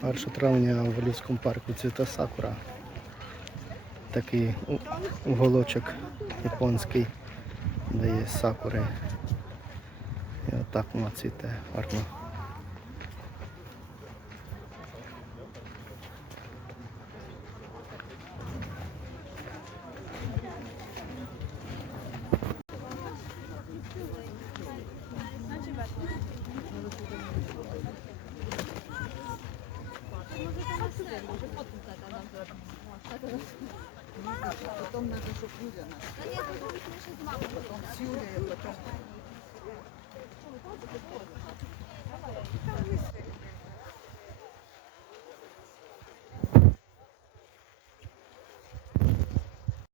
Перше травня в Львівському парку цвіте сакура. Такий уголочок японський, де є сакури. І отак воно цвіте гарно. Потом надо, чтобы Юля нас. Потом с Юлей, потом...